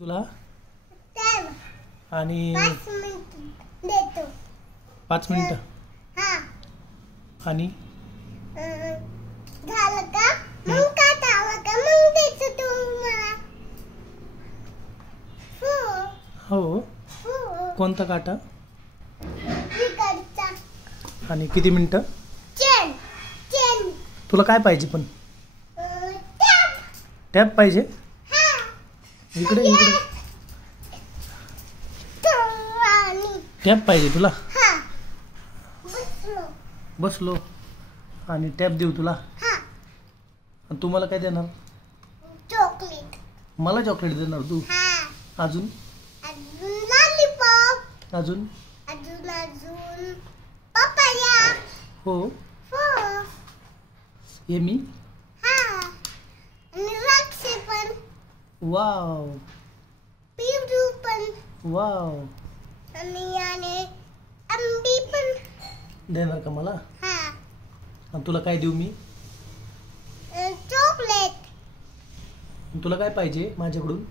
तुला टाइम आणि 5 मिनिट देतो. 5 मिनिटं हा आणि झालं का मग काटा आला का मग देतो तू मला. हो हो हो कोणता काटा तिकडचा आणि किती मिनिटं? चेन चेन तुला काय पाहिजे पण? टॅप. टॅप पाहिजे? हा इकडे इकडे आणि टॅप पाहिजे तुला? हा बसलो. बसलो आणि टॅप देऊ तुला. हा आणि तू मला काय देणार? चॉकलेट. मला चॉकलेट देणार तू? हा अजून अजून लॉलीपॉप. अजून अजून अजून पपाया. हो हो हे मी हा आणि द्राक्षे पण. वाव पेरू पण वाव आणि आंबे पण. देणार का मला? हा आणि तुला काय देऊ मी? चॉकलेट. तुला काय पाहिजे माझ्याकडून?